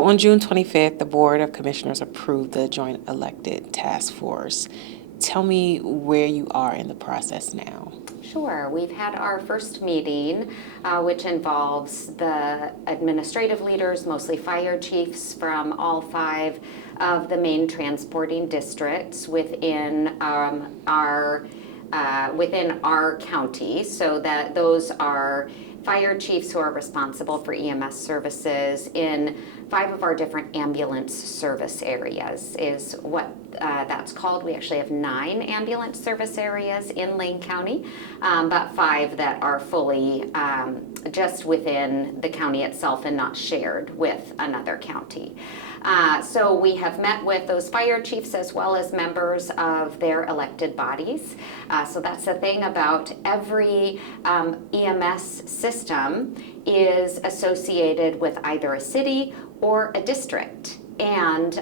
On June 25th, the Board of Commissioners approved the Joint Elected Task Force. Tell me where you are in the process now. Sure. We've had our first meeting, which involves the administrative leaders, mostly fire chiefs from all 5 of the main transporting districts within our county. So that those are fire chiefs who are responsible for EMS services in 5 of our different ambulance service areas is what that's called. We actually have 9 ambulance service areas in Lane County, but 5 that are fully just within the county itself and not shared with another county. So we have met with those fire chiefs as well as members of their elected bodies. So that's the thing about every EMS system is associated with either a city or a district, and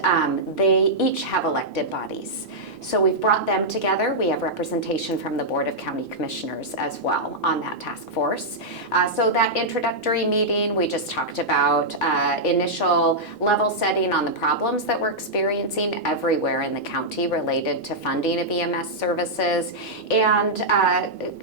they each have elected bodies. So we've brought them together. We have representation from the Board of County Commissioners as well on that task force. So that introductory meeting, we just talked about initial level setting on the problems that we're experiencing everywhere in the county related to funding of EMS services, and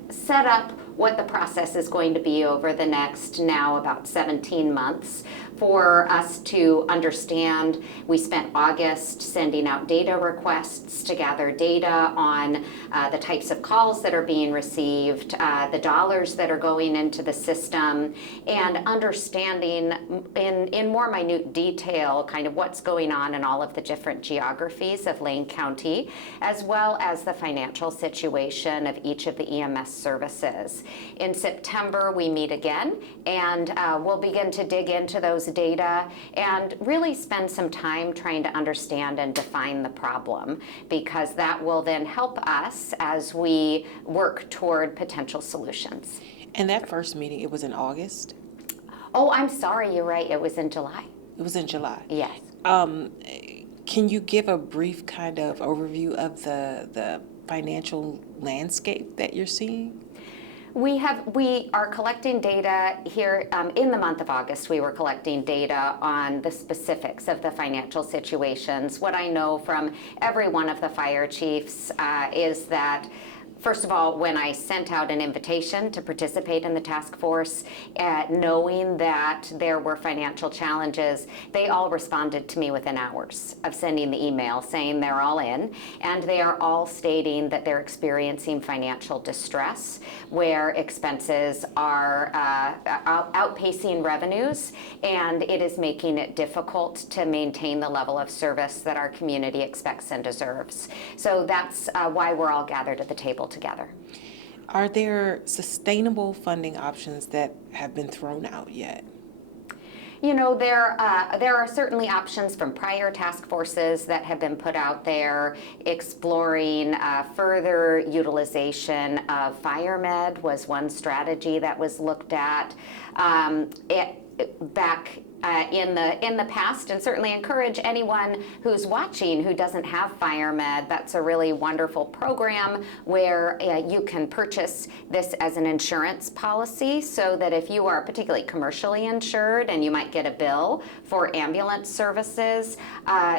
set up what the process is going to be over the next now about 17 months for us to understand. We spent August sending out data requests to gather data on the types of calls that are being received, the dollars that are going into the system, and understanding in more minute detail kind of what's going on in all of the different geographies of Lane County, as well as the financial situation of each of the EMS services. In September, we meet again, and we'll begin to dig into those data and really spend some time trying to understand and define the problem, because that will then help us as we work toward potential solutions. And that first meeting, it was in August? Oh, I'm sorry, you're right, it was in July. It was in July? Yes. Can you give a brief kind of overview of the financial landscape that you're seeing? We are collecting data here in the month of August. We were collecting data on the specifics of the financial situations. What I know from every one of the fire chiefs is that, first of all, when I sent out an invitation to participate in the task force, knowing that there were financial challenges, they all responded to me within hours of sending the email saying they're all in, and they are all stating that they're experiencing financial distress where expenses are outpacing revenues, and it is making it difficult to maintain the level of service that our community expects and deserves. So that's why we're all gathered at the table together. Are there sustainable funding options that have been thrown out yet? You know, there are certainly options from prior task forces that have been put out there. Exploring further utilization of fire med was one strategy that was looked at. Back in the past, and certainly encourage anyone who's watching who doesn't have fire med. That's a really wonderful program where you can purchase this as an insurance policy, so that if you are particularly commercially insured and you might get a bill for ambulance services,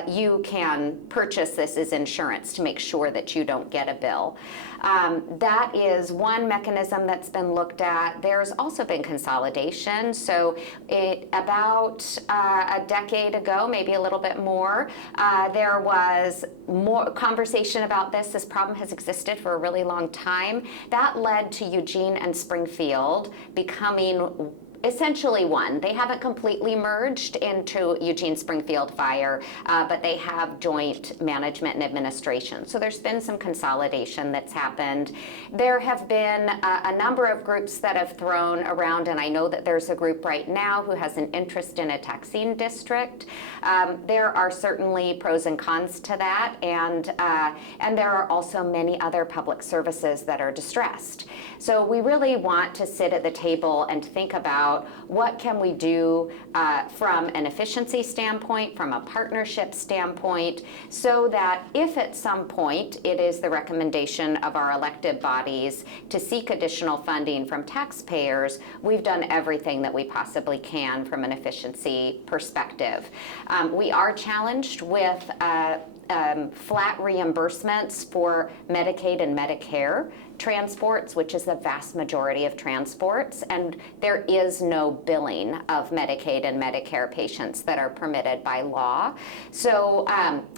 you can purchase this as insurance to make sure that you don't get a bill. That is one mechanism that's been looked at. There's also been consolidation. So about a decade ago, maybe a little bit more, there was more conversation about this. This problem has existed for a really long time. That led to Eugene and Springfield becoming essentially one. They haven't completely merged into Eugene Springfield Fire, but they have joint management and administration. So there's been some consolidation that's happened. There have been a number of groups that have thrown around, and I know that there's a group right now who has an interest in a taxing district. There are certainly pros and cons to that, and there are also many other public services that are distressed. So we really want to sit at the table and think about about what can we do from an efficiency standpoint, from a partnership standpoint, so that if at some point it is the recommendation of our elected bodies to seek additional funding from taxpayers, we've done everything that we possibly can from an efficiency perspective. We are challenged with flat reimbursements for Medicaid and Medicare transports, which is the vast majority of transports, and there is no billing of Medicaid and Medicare patients that are permitted by law. So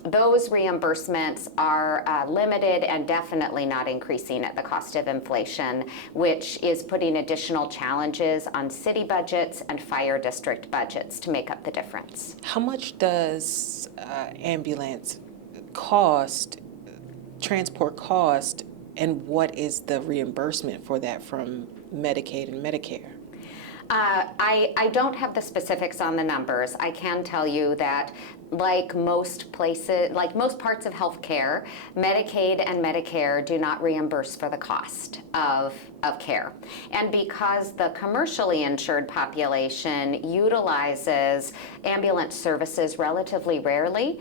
those reimbursements are limited and definitely not increasing at the cost of inflation, which is putting additional challenges on city budgets and fire district budgets to make up the difference. How much does ambulance cost, transport cost, and what is the reimbursement for that from Medicaid and Medicare? I don't have the specifics on the numbers. I can tell you that like most places, like most parts of healthcare, Medicaid and Medicare do not reimburse for the cost of care. And because the commercially insured population utilizes ambulance services relatively rarely,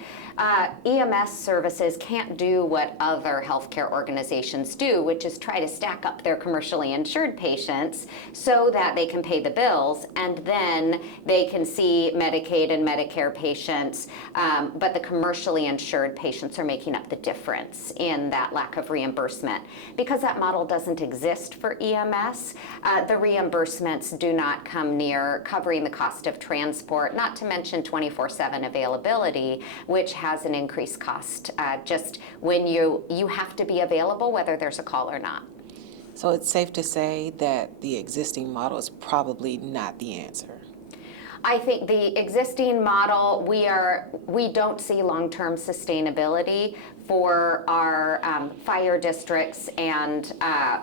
EMS services can't do what other healthcare organizations do, which is try to stack up their commercially insured patients so that they can pay the bills, and then they can see Medicaid and Medicare patients, but the commercially insured patients are making up the difference in that lack of reimbursement. Because that model doesn't exist for EMS, the reimbursements do not come near covering the cost of transport, not to mention 24/7 availability, which has an increased cost just when you have to be available whether there's a call or not. So it's safe to say that the existing model is probably not the answer. I think the existing model, we don't see long-term sustainability for our fire districts and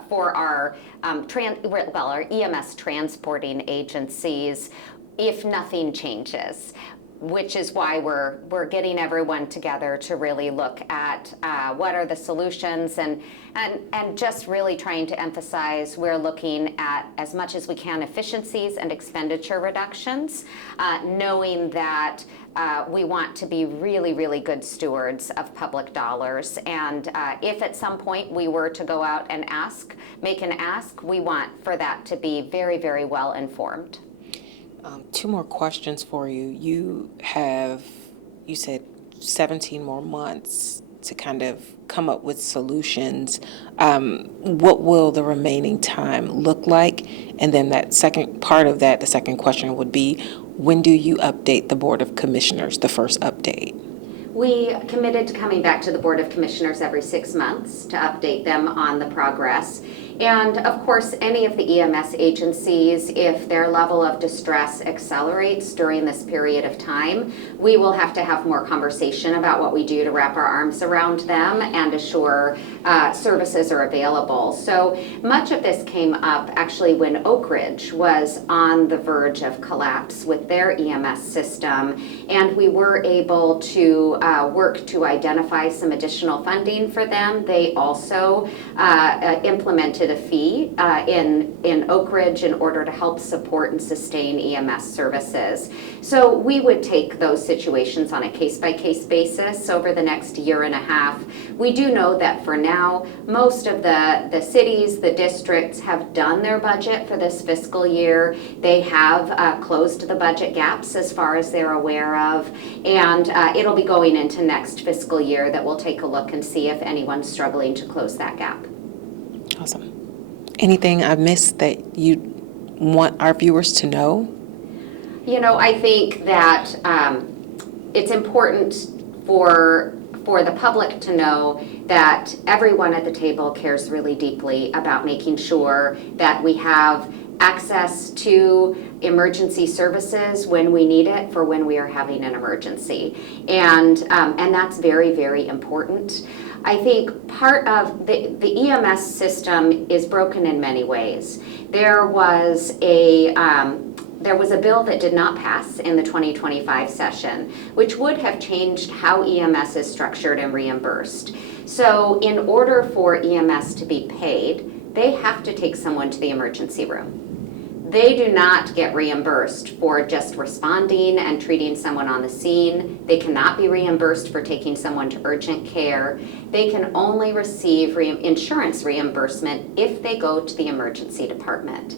for our our EMS transporting agencies if nothing changes, which is why we're getting everyone together to really look at what are the solutions, and just really trying to emphasize we're looking at, as much as we can, efficiencies and expenditure reductions, knowing that we want to be really, really good stewards of public dollars. And if at some point we were to go out and make an ask, we want for that to be very, very well informed. Two more questions for you. You said 17 more months to kind of come up with solutions. What will the remaining time look like? And then that second part of that, the second question would be, when do you update the Board of Commissioners, the first update? We committed to coming back to the Board of Commissioners every 6 months to update them on the progress. And of course, any of the EMS agencies, if their level of distress accelerates during this period of time, we will have to have more conversation about what we do to wrap our arms around them and assure services are available. So much of this came up actually when Oak Ridge was on the verge of collapse with their EMS system, and we were able to work to identify some additional funding for them. They also implemented a fee in Oak Ridge in order to help support and sustain EMS services. So we would take those situations on a case-by-case basis over the next year and a half. We do know that for now, most of the cities, the districts have done their budget for this fiscal year. They have closed the budget gaps as far as they're aware of, and it'll be going into next fiscal year that we'll take a look and see if anyone's struggling to close that gap. Awesome. Anything I missed that you want our viewers to know? You know, I think that it's important for the public to know that everyone at the table cares really deeply about making sure that we have access to emergency services when we need it for when we are having an emergency. And that's very, very important. I think part of the EMS system is broken in many ways. There was a bill that did not pass in the 2025 session, which would have changed how EMS is structured and reimbursed. So in order for EMS to be paid, they have to take someone to the emergency room. They do not get reimbursed for just responding and treating someone on the scene. They cannot be reimbursed for taking someone to urgent care. They can only receive insurance reimbursement if they go to the emergency department.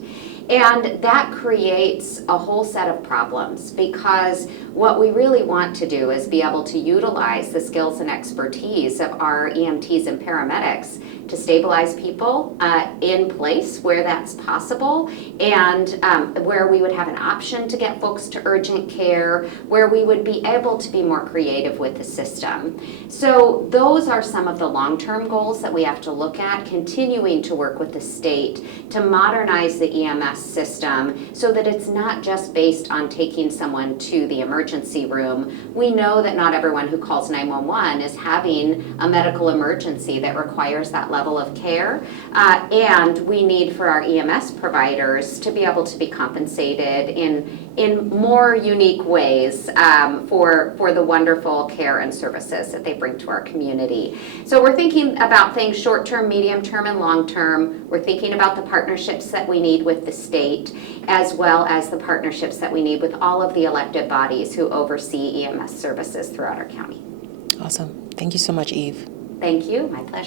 And that creates a whole set of problems, because what we really want to do is be able to utilize the skills and expertise of our EMTs and paramedics to stabilize people in place where that's possible, and where we would have an option to get folks to urgent care, where we would be able to be more creative with the system. So those are some of the long-term goals that we have to look at, continuing to work with the state to modernize the EMS system so that it's not just based on taking someone to the emergency room. We know that not everyone who calls 911 is having a medical emergency that requires that level of care, and we need for our EMS providers to be able to be compensated in more unique ways for the wonderful care and services that they bring to our community. So we're thinking about things short-term, medium-term, and long-term. We're thinking about the partnerships that we need with the state, as well as the partnerships that we need with all of the elected bodies who oversee EMS services throughout our county. Awesome. Thank you so much, Eve. Thank you. My pleasure.